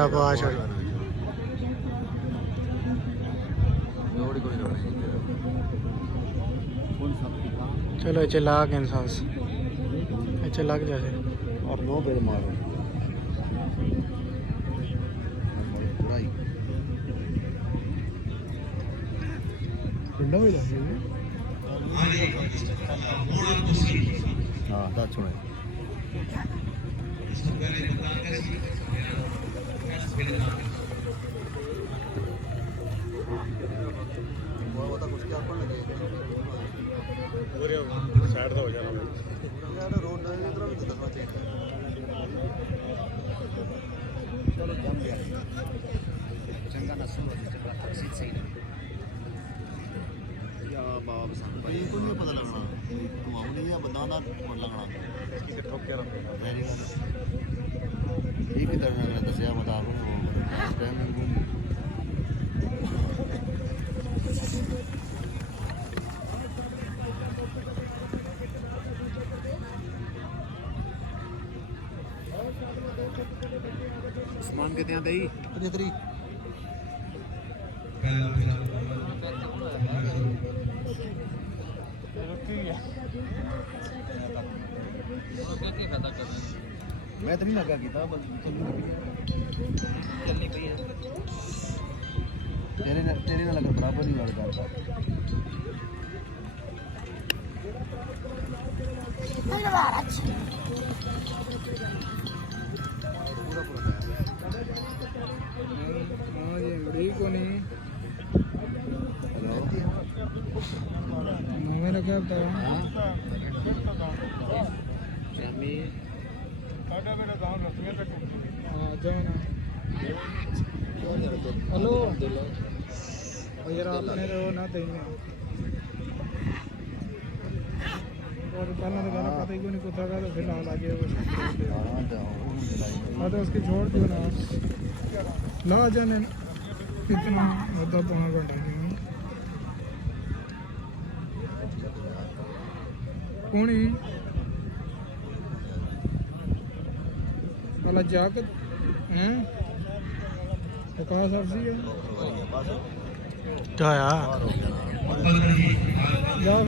12 ਪਾ ਛੱਡ। चलो इचे लाग इंसान इचे लग जाए और 9 पे मारो पिंडा भी लगे हाँ दांत सुने साइड तो हो जाना रोड इधर भी दसना चाहिए चलो कम गया चंगा नस्ल सही या बाप सन भाई को नहीं पता लगना तू आऊ नहीं या बंदा ना लगना कि ठोक के रहा मेरी बात ठीक की तरह मैंने दसया बता को टाइम ਸਮਾਨ ਕਿਤੇ ਆ ਦਈ 75 मैं तो नहीं लगा किया बस चलनी पई है तेरे ना लगा बराबर नहीं लड़का मेरा क्या बताया हेलो यार आपने तो ना देंगे और पहले तो गाना पता ही क्यों नहीं कुत्ता का तो फिर हाल आ गया तो उसकी छोड़ दियो ना ला जाने कितना होता पौना घंटा कौन ही वाला जाकर हैं तो कहा सब्जी है क्या यार